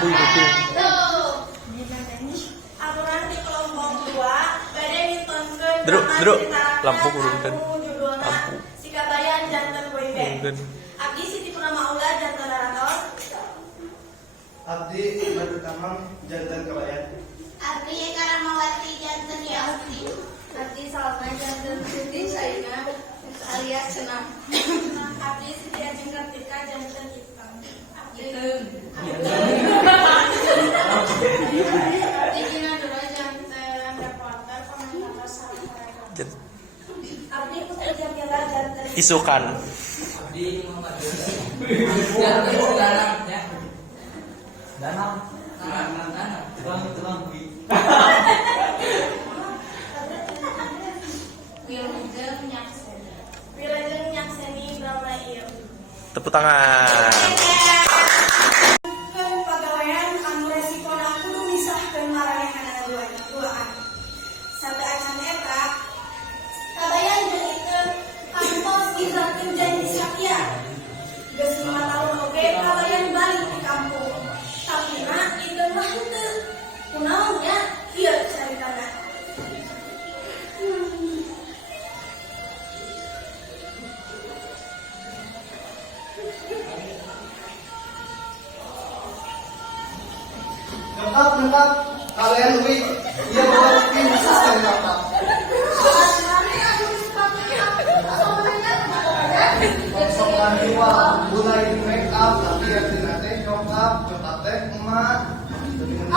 lampu itu. Aturan di kelompok 2 badai ditonton Druk, lampu kurungkeun. Lampu. Sikabayan janten WB. Kurungkeun. Abdi Siti Purnama Ula janten narator. Abdi Badu Tamam jantan kabayan. Abdi Eka Ramawati janten Yasti. Abdi Salma janten Siti Saina alias Senang. Abdi Siti Ajeng Kartika janten Hitam. Abdi Gina Dura janten reporter komentator sarang. Abdi Putri Jamila janten Isukan. Abdi Muhammad jantan sekarang ya. Danang. Tuang bui. Wilujeng Nyakseni Brahmaieu. Tepuk tangan. Pagawean anu resipona kudu misahkeun maranehanana duaan. Sampai acan eta kabayan jeung kantos idrakeun janji satya. Geus 5 tahun oge kabayan balik di kampung. Tapina itu mah henteu. Kunaon nya? Ieu caritana. Lengkap kalian Wi ia bawa tim khusus dan lengkap. Kosongan jiwa mulai di make up tapi ya nanti nyokap teh emak jadi apa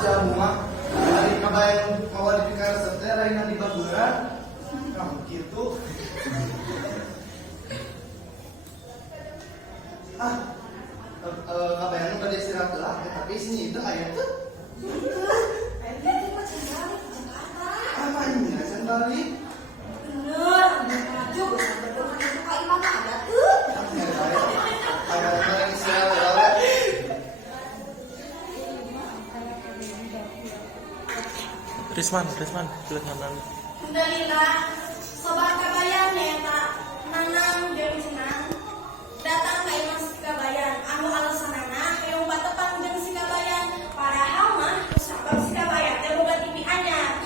semua dari kabayan mau dipikir setel lain di baguran nah gitu kabayan tadi istirahat lah tapi sini itu ayat tuh apa ini asan balik ada istirahat Risman, silakan. Alhamdulillah, sobat kabayan eta nanang jeung cenang datang ka imah Sikabayan anu alasanana hoyong batepang jeung Sikabayan padahal mah sabab Sikabayan teh boga TV anyar.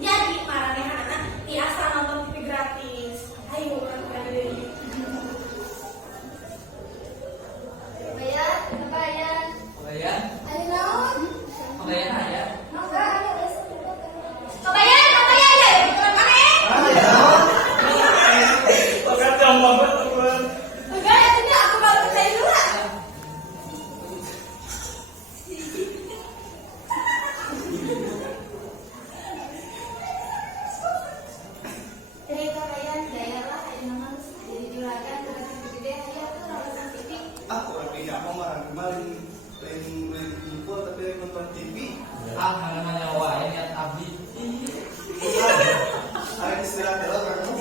Jadi maranehanana tiasa nonton TV gratis. Ayo urang deui. Kabayan. Anu naon? Kabayan aya. Kabayan deh. Enggak, ini aku baru percaya dulu lah. Jadi kabayan daerah ada nama jadi juragan gede aja tuh nonton TV. orang tidak mau marah kemarin lain info tapi nonton TV Namanya wae niat abdi. ada istirahat dulu kamu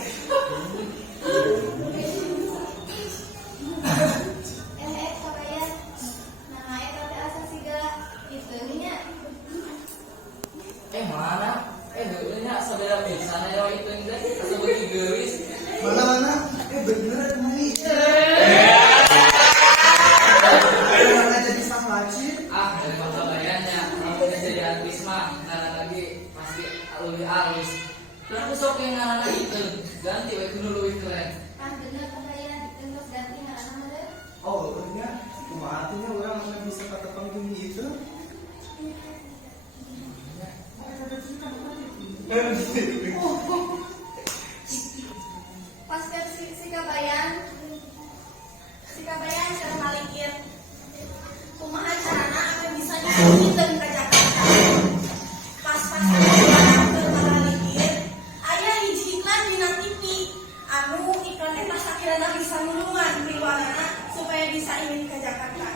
Kabayan nama eta teh asa siga kitu nya. Mana? Dulunya saudara pisan ya itu enggak sebut geus. mana bener ini mana jadi samacin Dari kabayannya kalau jadi artis mah lagi pasti alus. Terus sok yang ngaranna itu ganti we kudu leuwih keren. Kan bener kabayan terus ganti ngaranna teh. oh ini kumaha artinya orang mana bisa kata panggil itu Pas ke Sikabayan cara malikir kumaha carana akan bisa nyamperin ke Jakarta. Pas ke malikir aya hiji iklan dina TV anu iklan eta sakirana bisa nulungan riwayatna supaya bisa ingin ke Jakarta.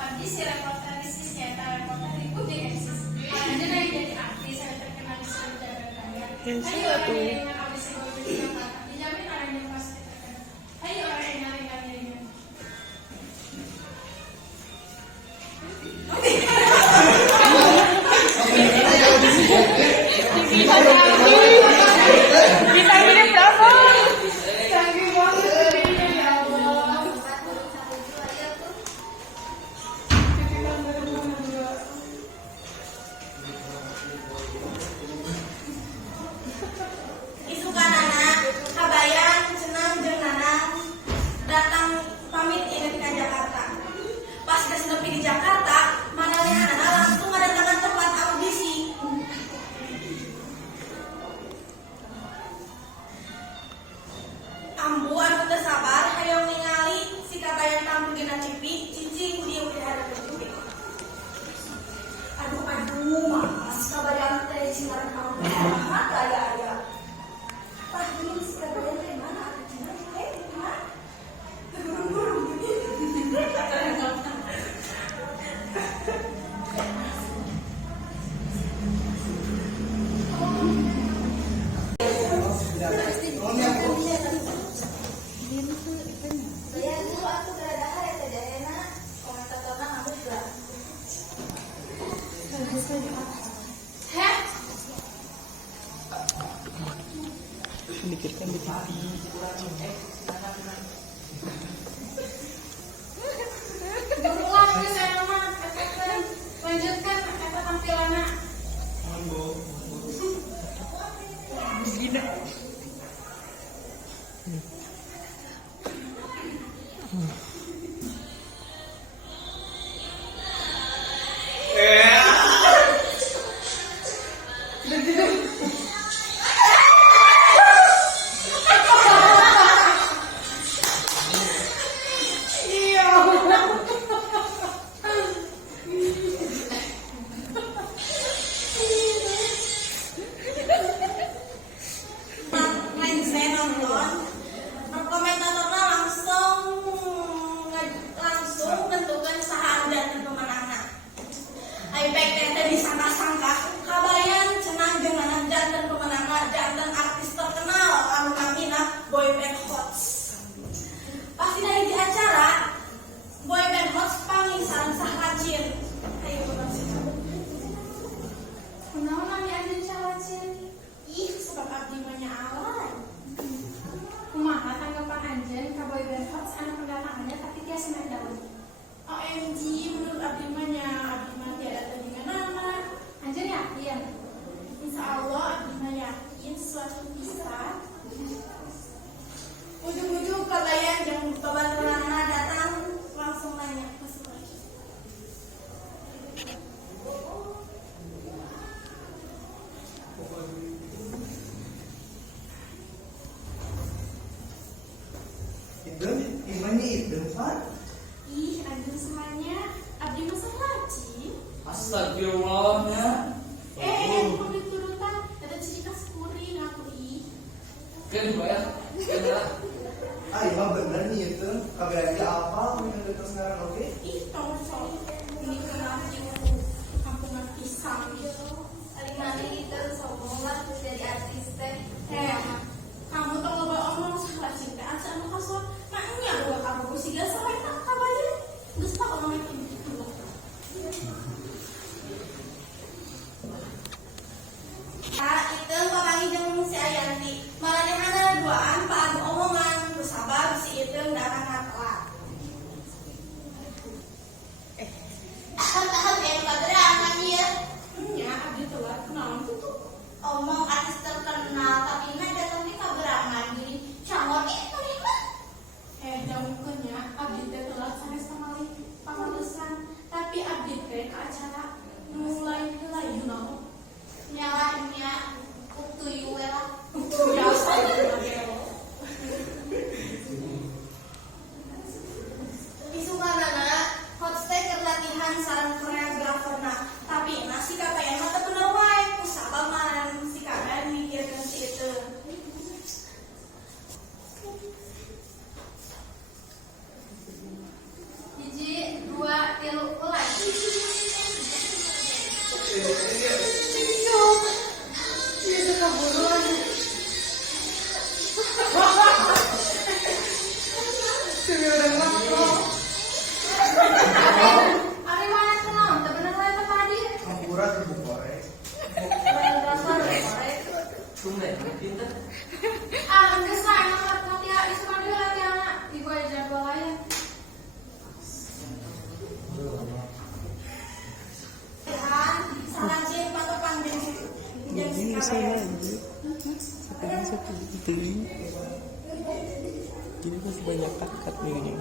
Abdi si reporter bisnisnya eta reporter ibu di eksis. Ada yang jadi artis yang terkenal di seluruh Jakarta. Ayo dengan abdi sebagai Jakarta dijamin orang yang pasti terkenal. Ayo orang yang nari-nari. Oke. Dikirkan di TV. Berulang nih saya mah lanjutkan kata tampilannya. Lagi saya nonton, komentatornya langsung tentukan saham dan pemenangan. Aipek teh disangka-sangka kabayan cenah jeung janten pemenangna janten artis terkenal anu namina boyband Hots. Pasti dari di acara boyband Hots pangisan sahrajin. Ayo bersih. Kunaon nami anjeun sahrajin? Ih, sebab abdi mah nya alay. Kumaha tanggapan anjeun ka boyband Hots anu pendatangannya tapi tiasa naik daun? OMG, menurut abdi mah nya abdi mah tiada tandinganna. Anjeun yakin? Insya Allah abdi mah yakin suatu bisa. Ujung-ujung kabayan jeung babaturanna datang langsung nanya ke sekolah. Itu imannya itu Pak. Ih, anjeun semuanya abdi mah sahrajin. Astagfirullahnya. Kudu turutan, ada cerita skuri ngaku ih. Kan bayar. Kan lah. Ah, emang bener nih itu. Kabarnya apa yang udah sekarang oke? Ih, kamu sok. Ini kenapa kampungan pisang gitu. Alimani itu sombong lah terus jadi artis teh. Kamu tuh ngobrol omong salah cinta aja sama kasur. Makanya gua kamu sih gak sampai tak kabarnya. Terus tak omong itu. Itu pamangi jeung si Ayanti. Maranehana duaan paadu omongan. Kusabab si itu datang telat. Tahap yang keberangan ya. Ya, abdi telat kenalan tuh. Omong artis terkenal tapi mah datang di keberangan jadi cangor itu nih mah. Jauhkeunnya abdi teh telat sanes pamantesan. Tapi abdi teh ke acara mulai layu naon. Nyalanya uktuyu we lah. Biasa itu. Isukanana hot stay keur latihan sareng koreograferna. Tapi nasi kapayan mah teu bener wae kusabab maran si kabar mikirkeun si itu. Hiji, dua, tilu, mulai. Itu keburuan. Ari mana kenaon teu bener wae teh Padi. Hampura tuh korek. Tumben, pinter. Geus lah emang laptop ya isukan deui latihanna. Ibu aya jadwal aya. Sarajin patokan jeung si kabayan. Jadi masih banyak takat nih ini.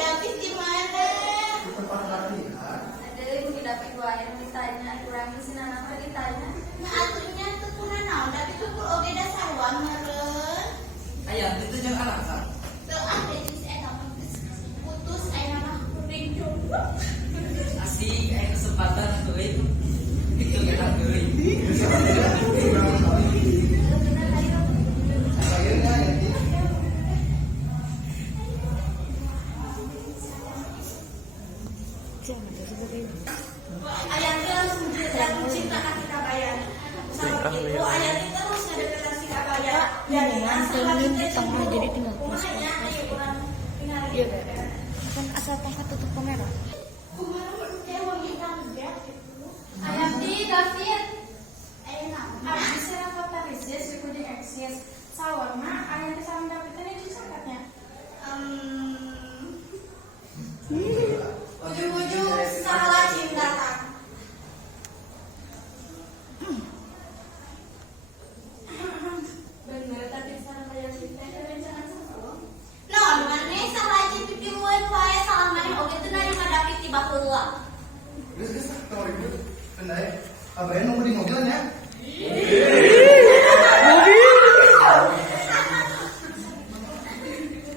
David di mana? Di tempat latihan. Ada yang tidak dua yang ditanya, kurang isi anak ditanya. Nah, atunya tuh kurang naon, tapi tuh oge dasar wan meureun. Ayah, itu jangan anak kan? Teu ada di eta putus aya mah kuring jomblo. Asik, kesempatan tuh itu. Itu kita beli. Akhirnya ya ini. Ayanti langsung jatuh cinta ke si kabayan. Sama itu Ayanti terus ngedeketin si kabayan. Jadi turun di tengah, jadi tinggal Kumahanya ayo kurang tinggal. Iya, kan asal tongkat tutup kamera. Ayati David. Habis rapat tarisis ikuti eksis. Sawarna ayat sama David ini disangkatnya. Ujung-ujung salah cinta kan. Bener tapi salah kayak cinta jangan salah. No, mana salah cinta timuan wae salah mana oge teu narima David tiba heula. Geus tong ribut. Pendai. Abae nunggu di mobil nya.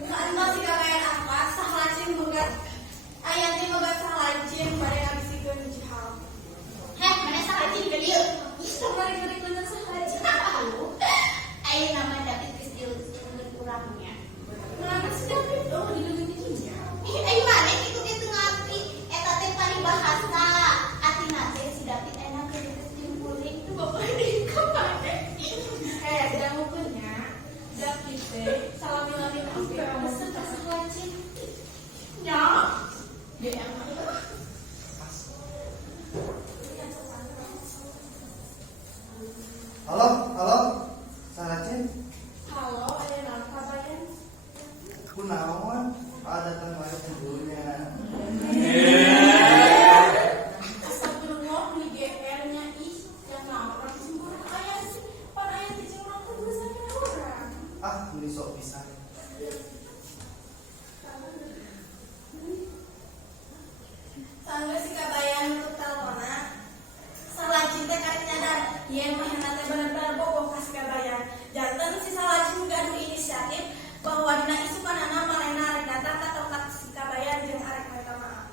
Anda si kabayan apa? Salah cing boga. Ayatnya boga salah cing pada habis ikut jihad. Heh, mana salah cinta dia? Ih, sama ribut bener salah cing. Ayo nama David geus diurut urangnya. Kenapa sih David? Oh, dilunjukin. Ih, ayo mana kitu kitu ngabdi eta teh paribahasa. Atina teh si David enak geus diuling tuh bapak di kamar. Jangan lupa David teh salah bilangin aku kamu salah cing. Ya. Dia yang Halo, halo. Saracen, halo, ada nama kabayan? kunaon? Datang bae dulunya. Astagfirullah, di GR-nya ih, yang orang sembunyi ayat sih, pada ayat di orang tuh tulisannya orang. Ah, ini sok pisan. Sangga si kabayan untuk telpona, salah cinta karetnya dan yen mah nanti benar-benar boboh kasih kabayan. Jantan si salah cinta gaduh inisiatif bahwa dina isu kanana marena arek datang ka tempat si kabayan jeung arek mereka maaf.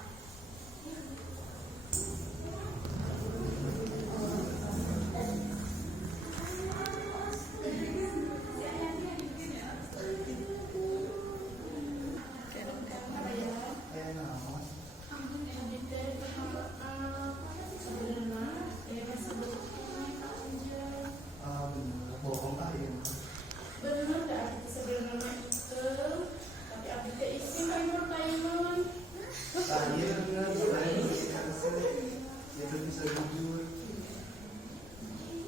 Naon? Bohong ah ieu. Bener dah sebenarnya itu, tapi abdi teh isi kayu kayu. Saya bener, saya itu bisa jujur.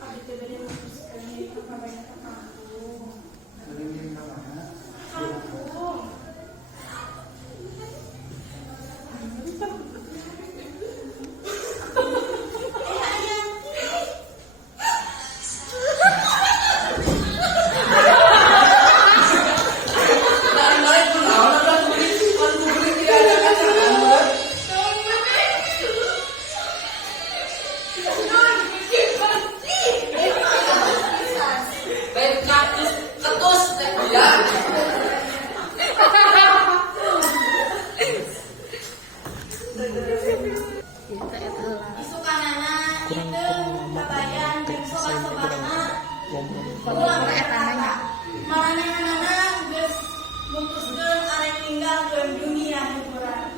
Abdi teh beri memutuskan apa banyak kampung. Jadi ini kemana? Kampung. Baik katus ketus ya. Isu kanana itu kabayan jeung sobat-sobatna. ngomong Ulang ka eta nanya. Maranehanana geus mutuskeun arek ninggalkeun dunia hiburan.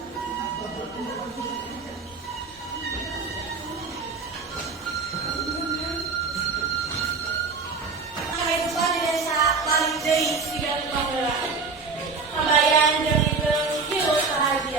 Kehidupan di desa balik deui siga panggeulan. Kabayan jeung itu hirup bahagia.